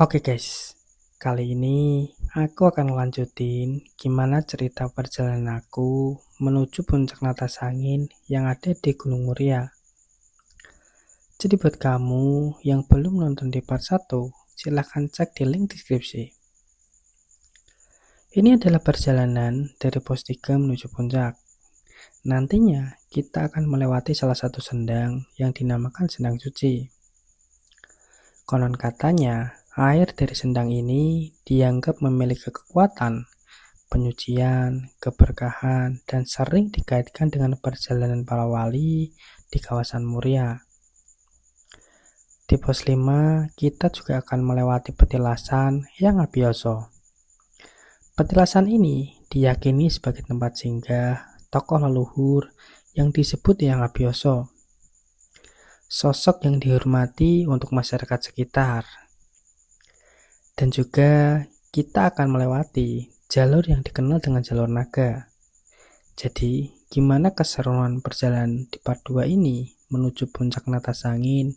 Oke guys, kali ini aku akan lanjutin gimana cerita perjalanan aku menuju puncak Natas Angin yang ada di Gunung Muria. Jadi buat kamu yang belum nonton di part 1, silahkan cek di link deskripsi. Ini adalah perjalanan dari pos 3 menuju puncak. Nantinya kita akan melewati salah satu sendang yang dinamakan Sendang Suci. Konon katanya, air dari sendang ini dianggap memiliki kekuatan, penyucian, keberkahan, dan sering dikaitkan dengan perjalanan para wali di kawasan Muria. Di pos 5, kita juga akan melewati petilasan yang Abioso. Petilasan ini diyakini sebagai tempat singgah tokoh leluhur yang disebut Yang Abioso. Sosok yang dihormati untuk masyarakat sekitar. Dan juga kita akan melewati jalur yang dikenal dengan jalur naga. Jadi, gimana keseruan perjalanan di part 2 ini menuju puncak Natas Angin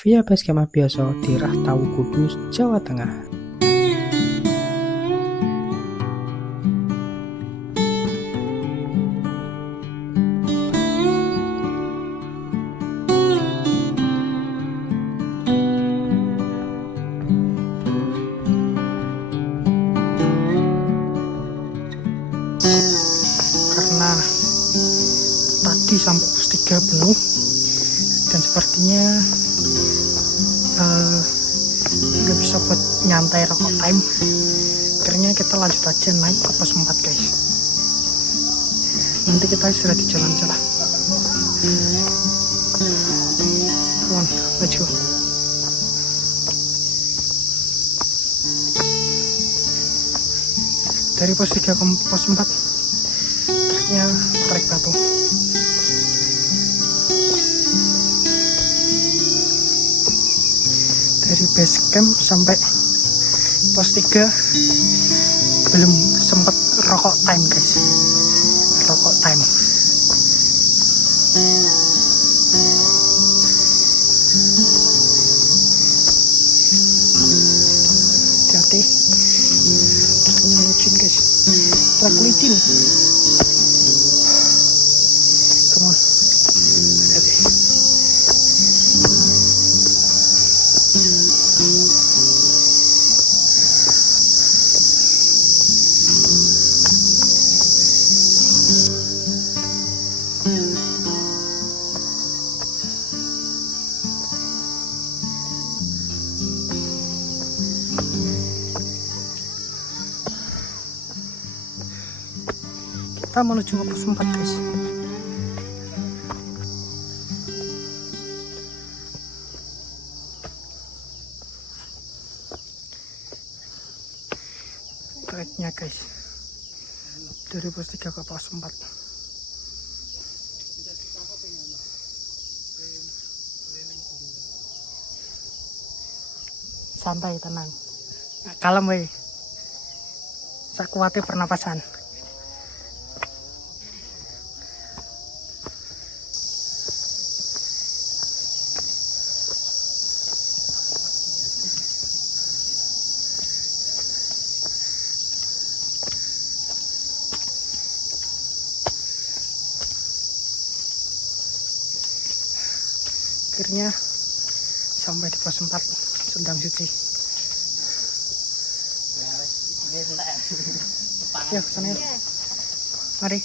via Basecamp Abioso di Rahtawu Kudus, Jawa Tengah. Karena tadi sampai pos 3 penuh dan sepertinya nggak bisa buat nyantai rokok time, akhirnya kita lanjut aja naik ke pos 4 guys. Nanti kita istirahat di jalan aja lah. Come on, let's go. Dari pos 3 ke pos 4 treknya trek batu. Dari base camp sampai pos 3 belum sempat rokok time guys. Rokok time. Hati-hati. Treknya licin guys. Trek licin. Come on. Hati-hati. Kita menuju ke pos 4 guys. Treknya guys dari pos 3 ke pos 4. Santai, tenang, kalem weh, sakuatnya pernapasan. Akhirnya sampai di pos 4 Sendang Suci. Ya, kesana yuk. Mari.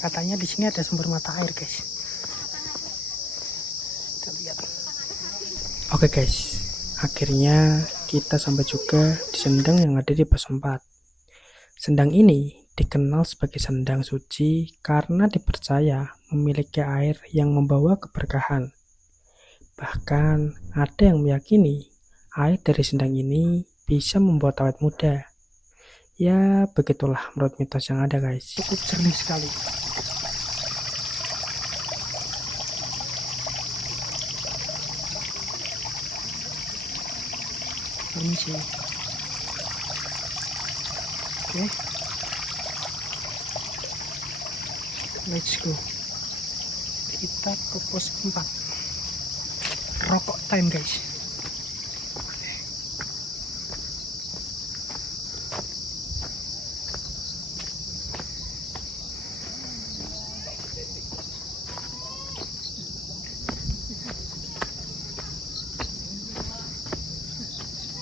Katanya di sini ada sumber mata air guys. Kita lihat. Oke guys, akhirnya kita sampai juga di sendang yang ada di pos 4. Sendang ini dikenal sebagai sendang suci karena dipercaya memiliki air yang membawa keberkahan. Bahkan ada yang meyakini air dari sendang ini bisa membuat awet muda. Ya begitulah menurut mitos yang ada guys. Cukup jernih sekali. Permisi. Oke. Let's go. kita ke pos 4 rokok time guys.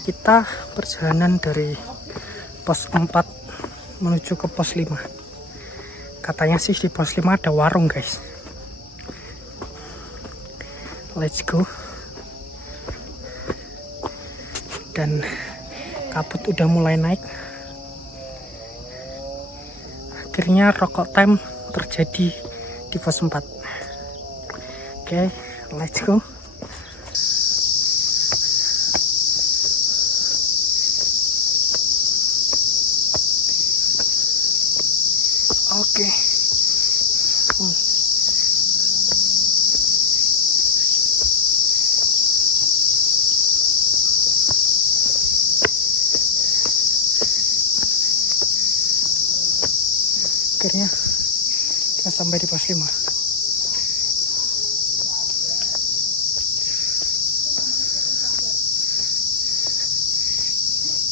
Kita perjalanan dari pos 4 menuju ke pos 5. Katanya sih di pos 5 ada warung guys. Let's go. Dan kabut udah mulai naik. Akhirnya rokok time terjadi di pos 4. Oke, let's go. Oke. Akhirnya kita sampai di pos 5.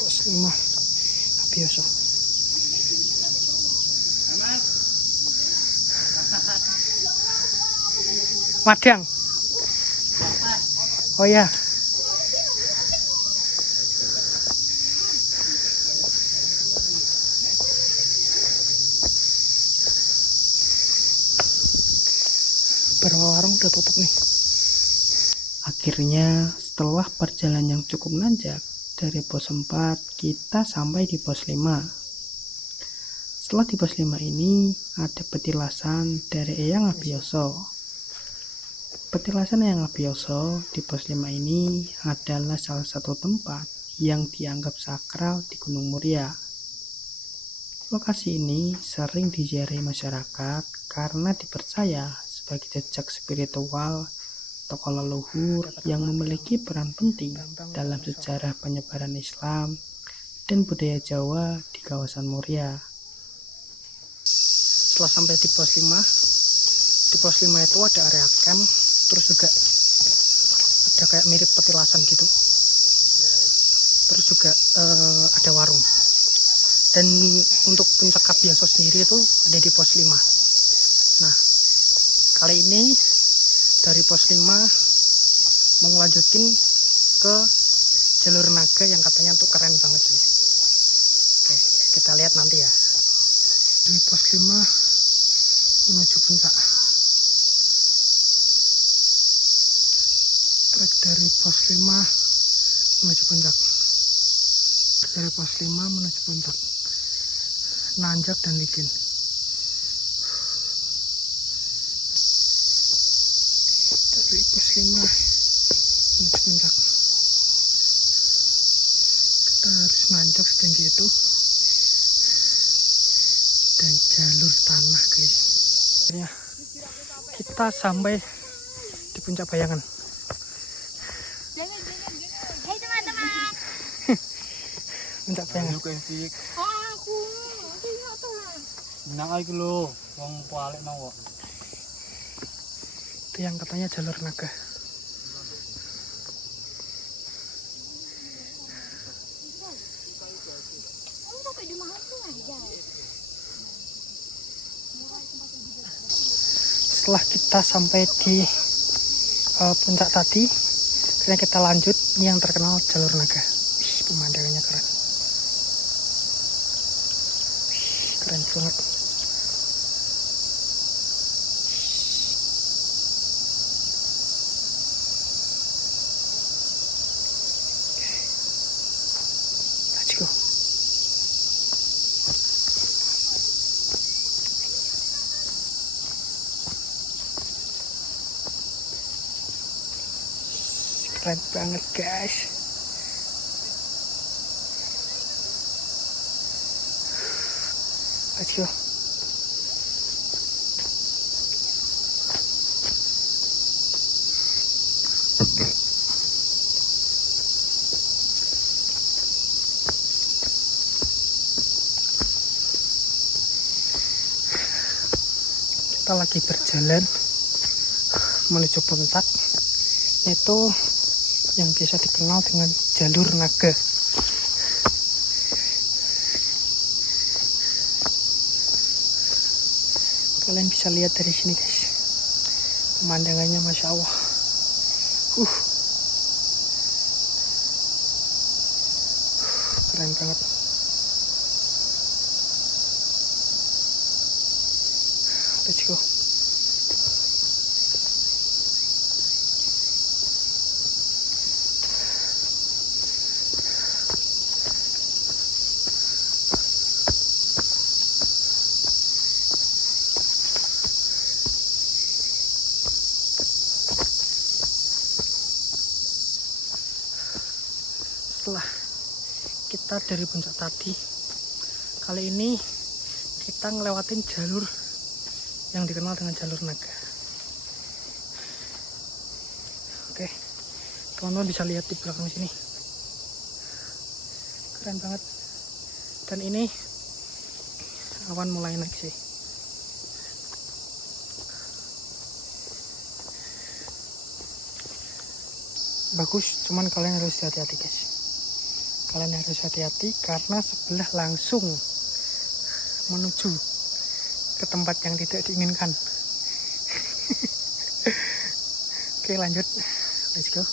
Pos 5 Abioso. Madang. Oh ya. Beberapa warung udah tutup nih. Akhirnya setelah perjalanan yang cukup nanjak dari pos 4 kita sampai di pos 5. Setelah di pos 5 ini ada petilasan dari Eyang Abioso. Petilasan Eyang Abioso di pos 5 ini adalah salah satu tempat yang dianggap sakral di Gunung Muria. Lokasi ini sering diziarahi masyarakat karena dipercaya sebagai jejak spiritual tokoh leluhur yang memiliki peran penting dalam sejarah penyebaran Islam dan budaya Jawa di kawasan Muria. Setelah sampai di pos 5 itu ada area camp, terus juga ada kayak mirip petilasan gitu, terus juga ada warung. Dan untuk puncak Abioso sendiri itu ada di pos 5. Nah, kali ini dari pos 5 mau ngelanjutin ke jalur naga yang katanya tuh keren banget sih. Oke, kita lihat nanti ya. Dari pos 5 menuju puncak. Trek dari pos 5 menuju puncak. Dari pos 5 menuju puncak. Nanjak dan licin. Dari pos 5 menuju puncak. Kita harus nanjak setinggi itu. Dan jalur tanah guys. Ya, kita sampai di puncak bayangan. Hai teman-teman. Puncak bayangan. Aku lihat teman. Nang iki lho, wong kualik mau kok. Itu yang katanya jalur naga. Setelah kita sampai di puncak tadi, akhirnya kita lanjut. Ini yang terkenal jalur naga. Wih, pemandangannya keren. Wih, keren banget. Let's go. Keren banget guys. Let's go. Kita lagi berjalan menuju puncak, itu yang biasa dikenal dengan jalur naga. Kalian bisa lihat dari sini guys, pemandangannya masya Allah. Keren banget. Let's go. Setelah kita dari puncak tadi, kali ini kita ngelewatin jalur yang dikenal dengan jalur naga. Oke, teman-teman bisa lihat di belakang sini, keren banget. Dan ini awan mulai naik sih. Bagus, cuman kalian harus hati-hati guys. Kalian harus hati-hati karena sebelah langsung menuju ke tempat yang tidak diinginkan. Oke, lanjut. Let's go.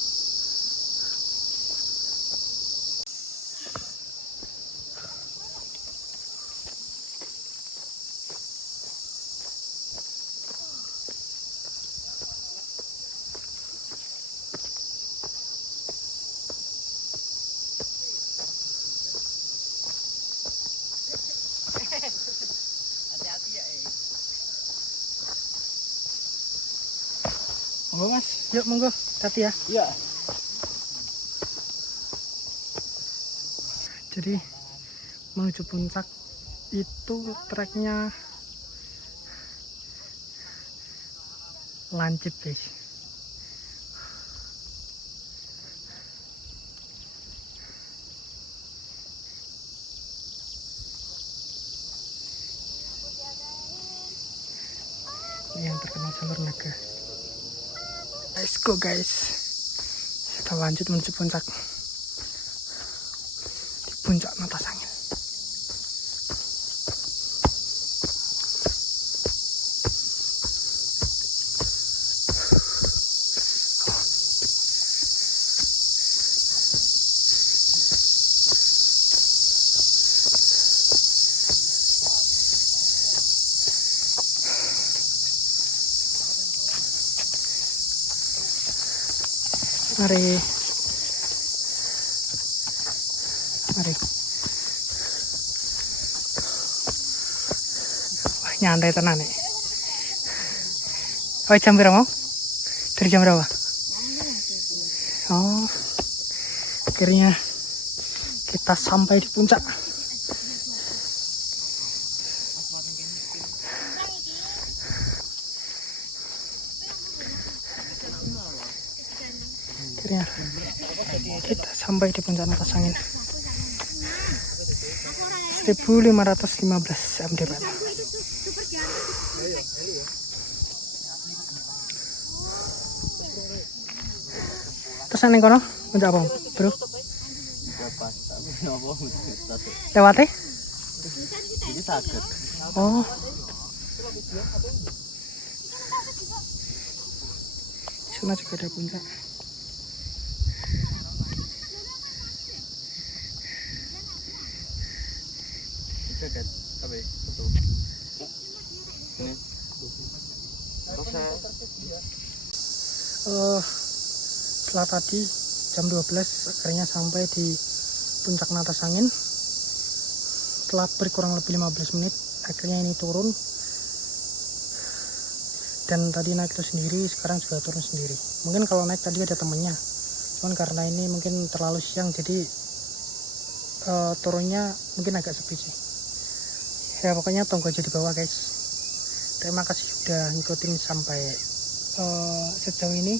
Monggo mas, yuk monggo, hati ya. Iya. Jadi menuju puncak itu treknya lancip guys. Ini yang terkenal jalur naga. Let's go guys, kita lanjut menuju puncak, di puncak Natasangin. Mari, mari. Wah, nyantai tenan nih. Oh, jam berapa mau? Dari jam berapa? Oh, akhirnya kita sampai di puncak. Akhirnya kita sampai di puncak Natasangin. 1515 mdpl. Terus neng kono puncak apa, bro? Lewat Jadi sakit. Oh. Sana juga ada puncak. Jaket. Apa? Betul. Ini. Setelah tadi jam 12 akhirnya sampai di puncak Natasangin. Setelah berkurang lebih 15 menit akhirnya ini turun, dan tadi naik itu sendiri, sekarang juga turun sendiri. Mungkin kalau naik tadi ada temennya, cuman karena ini mungkin terlalu siang jadi turunnya mungkin agak sepi sih. Ya pokoknya tunggu aja di bawah guys. Terima kasih sudah ngikutin sampai sejauh ini.